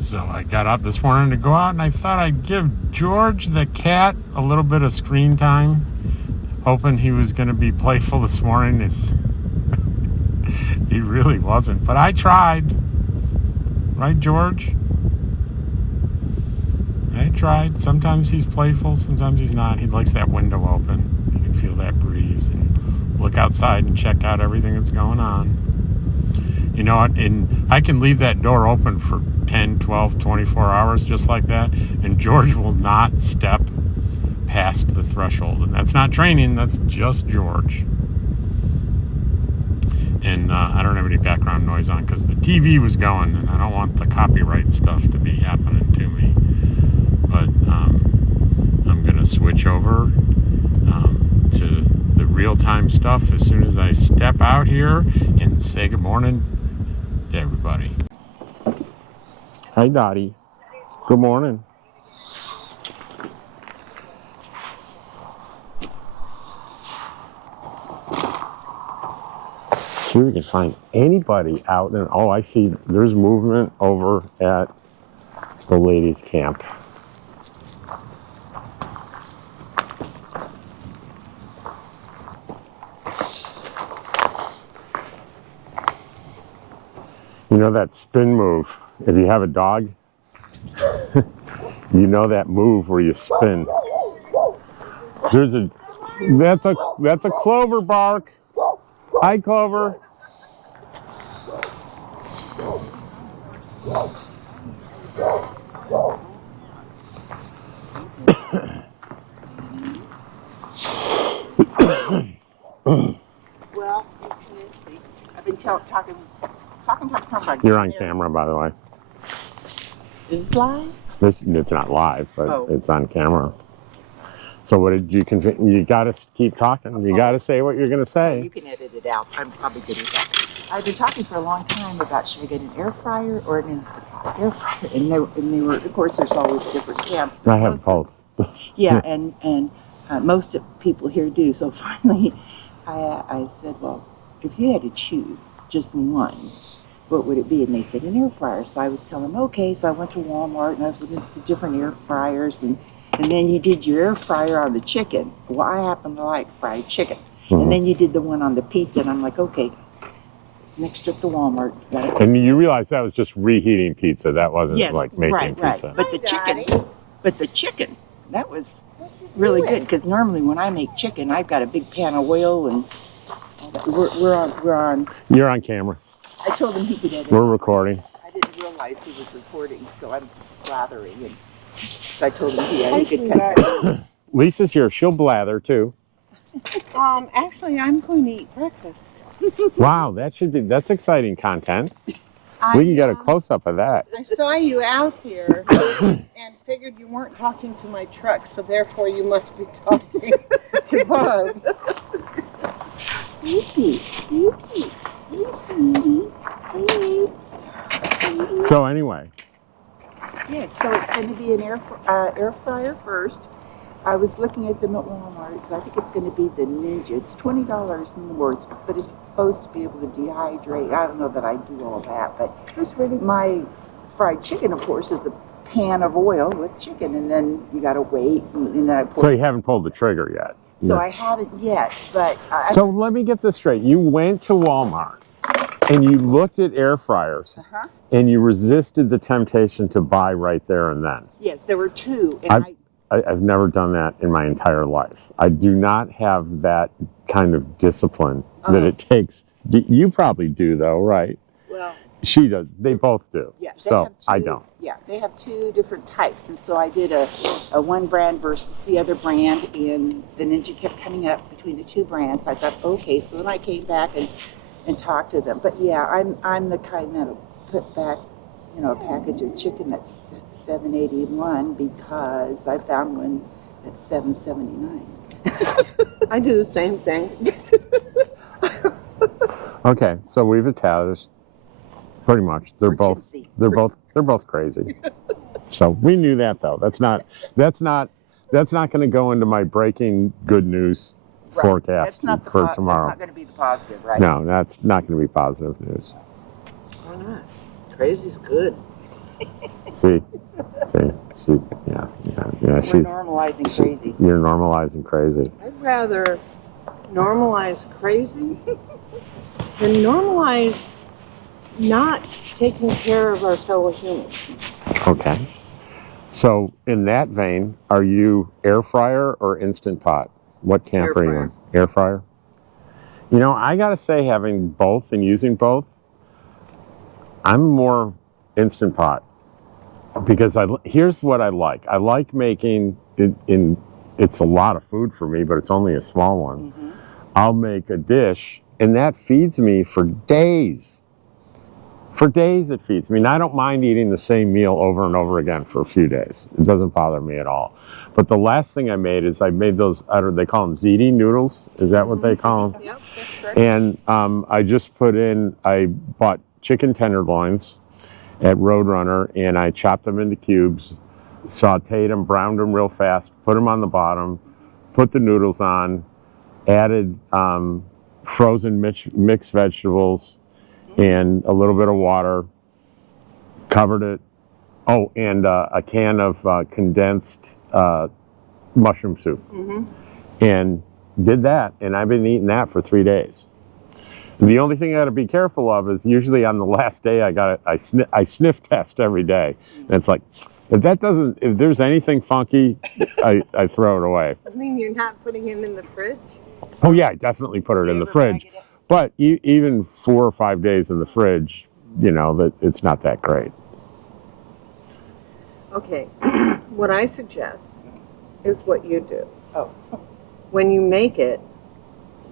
So I got up this morning to go out, and I thought I'd give George the cat a little bit of screen time, hoping he was going to be playful this morning, and he really wasn't. But I tried. Right, George? I tried. Sometimes he's playful, sometimes he's not. He likes that window open. You can feel that breeze and look outside and check out everything that's going on. You know what? And I can leave that door open for 10, 12, 24 hours just like that, and George will not step past the threshold. And that's not training, that's just George. And I don't have any background noise on because the TV was going, and I don't want the copyright stuff to be happening to me. But I'm going to switch over to the real-time stuff as soon as I step out here and say good morning to everybody. Hi, Dottie. Good morning. See if we can find anybody out. And oh, I see there's movement over at the ladies' camp. You know that spin move? If you have a dog, you know that move where you spin. That's a Clover bark. Hi, Clover. Well, I've been talking about. You're on camera, by the way. Is this live? It's not live, but It's on camera. So what did you you got to keep talking. You got to say what you're going to say. You can edit it out. I'm probably good at that. I've been talking for a long time about should I get an air fryer or an Instapot air fryer, and they were, of course, there's always different camps. I have both. Yeah, and most of people here do. So finally, I said, well, if you had to choose just one, what would it be? And they said an air fryer. So I was telling them, okay. So I went to Walmart and I was looking at the different air fryers, and then you did your air fryer on the chicken. Well, I happen to like fried chicken. Mm-hmm. And then you did the one on the pizza, and I'm like, okay. Next trip to Walmart. And you realize that was just reheating pizza. That wasn't like making pizza. Right. But the chicken, that was really good, because normally when I make chicken, I've got a big pan of oil and all that. We're on. You're on camera. I told him he could edit. We're recording. I didn't realize he was recording, so I'm blathering, and so I told him he could cut. Lisa's here. She'll blather too. Actually, I'm going to eat breakfast. Wow, that's exciting content. We can get a close-up of that. I saw you out here and figured you weren't talking to my truck, so therefore you must be talking to Bug. Hey, sweetie. Hey. So anyway. Yes, so it's going to be an air fryer first. I was looking at them at Walmart, so I think it's going to be the Ninja. It's $20 more, but it's supposed to be able to dehydrate. I don't know that I do all that, but my fried chicken, of course, is a pan of oil with chicken, and then you got to wait, and then I pour. So you haven't pulled the trigger yet? So I haven't yet, but. So let me get this straight. You went to Walmart, and you looked at air fryers, and you resisted the temptation to buy right there and then. Yes, there were two, and I've never done that in my entire life. I do not have that kind of discipline that it takes. You probably do, though, right? Well, she does. They both do. Yeah. So I don't. Yeah, they have two different types, and so I did a one brand versus the other brand, and the Ninja kept coming up between the two brands. I thought, okay, so then I came back and talked to them. But yeah, I'm the kind that'll put back, a package of chicken that's $7.81 because I found one that's $7.79. I do the same thing. Okay, so we've established pretty much they're both crazy. So we knew that, though. That's not going to go into my breaking good news forecast for tomorrow. That's not going to be the positive, right? No, that's not going to be positive news. Why not? Crazy's good. See, she's yeah. We're She's normalizing crazy. You're normalizing crazy. I'd rather normalize crazy than normalize not taking care of our fellow humans. Okay. So in that vein, are you air fryer or instant pot? What camp Air are you fryer. in? Air fryer. You know, I gotta say, having both and using both, I'm more instant pot because here's what I like. I like making it in. It's a lot of food for me, but it's only a small one. Mm-hmm. I'll make a dish, and that feeds me for days. For days, it feeds me. And I don't mind eating the same meal over and over again for a few days. It doesn't bother me at all. But the last thing I made is I made those, they call them ziti noodles. Is that what they call them? Yep, that's correct. And I bought chicken tenderloins at Roadrunner, and I chopped them into cubes, sauteed them, browned them real fast, put them on the bottom, put the noodles on, added frozen mixed vegetables and a little bit of water, covered it. Oh, and a can of condensed mushroom soup. Mm-hmm. And did that, and I've been eating that for 3 days. The only thing I got to be careful of is usually on the last day I sniff test every day. And it's like, if there's anything funky, I throw it away. I mean, you're not putting it in the fridge? Oh yeah, I definitely put it in the fridge. But even 4 or 5 days in the fridge, that it's not that great. Okay, what I suggest is what you do. Oh. When you make it,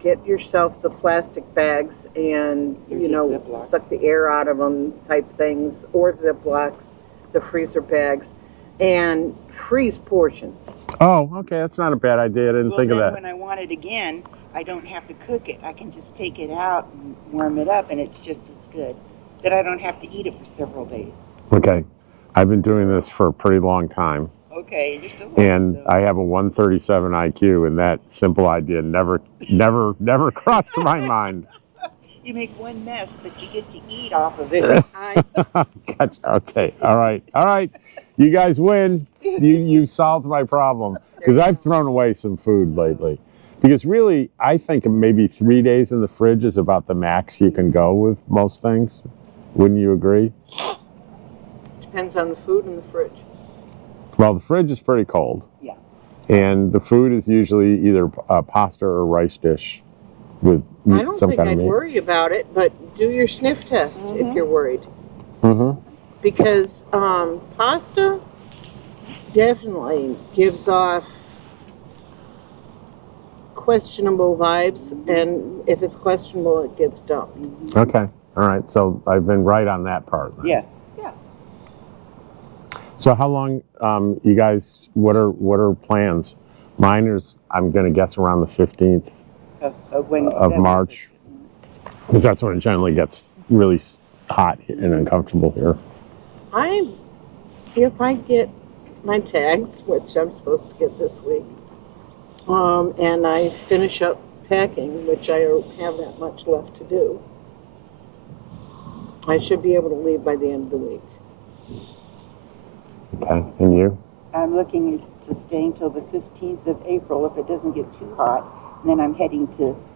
get yourself the plastic bags and, Ziploc. suck the air out of them type things, or Ziplocs, the freezer bags, and freeze portions. Oh, okay, that's not a bad idea. I didn't think of that. When I want it again, I don't have to cook it. I can just take it out and warm it up, and it's just as good. Then I don't have to eat it for several days. Okay, I've been doing this for a pretty long time. Okay, you're still And so. I have a 137 IQ, and that simple idea never crossed my mind. You make one mess, but you get to eat off of it. Gotcha. Okay, all right. You guys win. You solved my problem because I've thrown away some food lately. Because really, I think maybe 3 days in the fridge is about the max you can go with most things. Wouldn't you agree? Depends on the food in the fridge. Well, the fridge is pretty cold. Yeah. And the food is usually either a pasta or rice dish with I don't some think kind I'd of meat. worry about it, but do your sniff test if you're worried. Mm-hmm. Because pasta definitely gives off questionable vibes, and if it's questionable, it gets dumped. Okay. All right. So I've been right on that part. Then. Yes. Yeah. So how long, you guys? What are plans? Mine is, I'm going to guess, around the 15th of March, because that's when it generally gets really hot and uncomfortable here. If I get my tags, which I'm supposed to get this week, and I finish up packing, which I don't have that much left to do, I should be able to leave by the end of the week. Okay, and you? I'm looking to stay until the 15th of April if it doesn't get too hot. And then I'm heading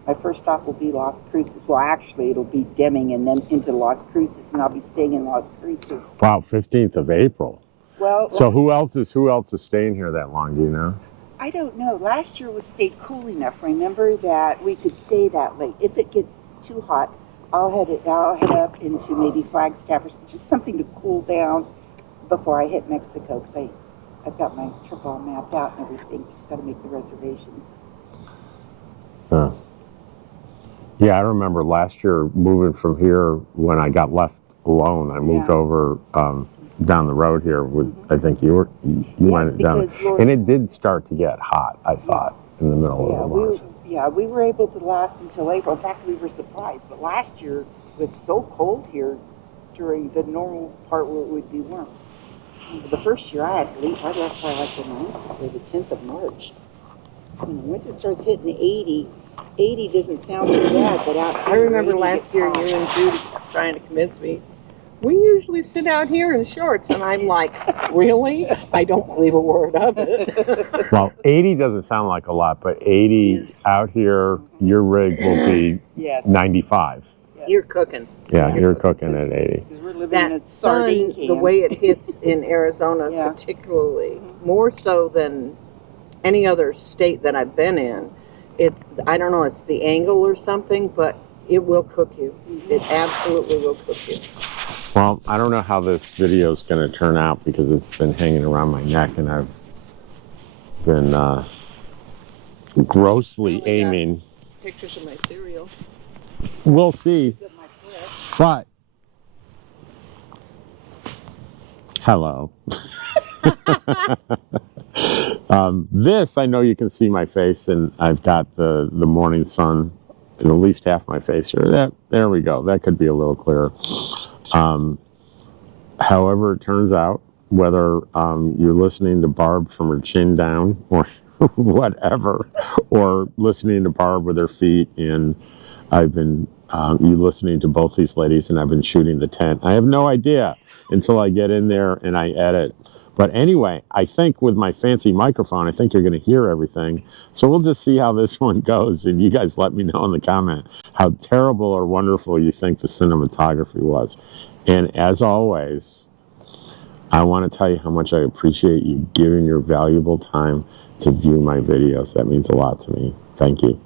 my first stop will be Las Cruces. Well, actually, it'll be Deming and then into Las Cruces, and I'll be staying in Las Cruces. Wow, 15th of April. Well, so who else is staying here that long? Do you know? I don't know. Last year was stayed cool enough. Remember that we could stay that late. If it gets too hot, I'll head up into maybe Flagstaff or just something to cool down before I hit Mexico, because I've got my trip all mapped out and everything. Just got to make the reservations. Yeah, I remember last year moving from here when I got left alone. I moved over down the road here with, I think you went down, and it did start to get hot, I thought, in the middle of the March. We were able to last until April. In fact, we were surprised. But last year was so cold here during the normal part where it would be warm. The first year I had to leave, I left by like the 9th or the 10th of March. Once it starts hitting 80 doesn't sound too bad, but out I remember 80 last gets year hot. you and Judy trying to convince me we usually sit out here in shorts. And I'm like, really? I don't believe a word of it. Well, 80 doesn't sound like a lot, but 80 out here, your rig will be Yes. 95. Yes. You're cooking. Yeah, you're cooking at 80. Because we're living in a That sardine sun, can. the way it hits in Arizona, Yeah. particularly, more so than any other state that I've been in, I don't know, it's the angle or something, but it will cook you. It absolutely will cook you. Well, I don't know how this video is going to turn out because it's been hanging around my neck and I've been grossly Finally got aiming. Pictures of my cereal. We'll see. But hello. This, I know you can see my face, and I've got the morning sun in at least half my face here. There we go. That could be a little clearer. However it turns out, whether you're listening to Barb from her chin down or whatever, or listening to Barb with her feet, and I've been you listening to both these ladies, and I've been shooting the tent. I have no idea until I get in there and I edit. But anyway, I think with my fancy microphone, I think you're going to hear everything. So we'll just see how this one goes, and you guys let me know in the comment how terrible or wonderful you think the cinematography was. And as always, I want to tell you how much I appreciate you giving your valuable time to view my videos. That means a lot to me. Thank you.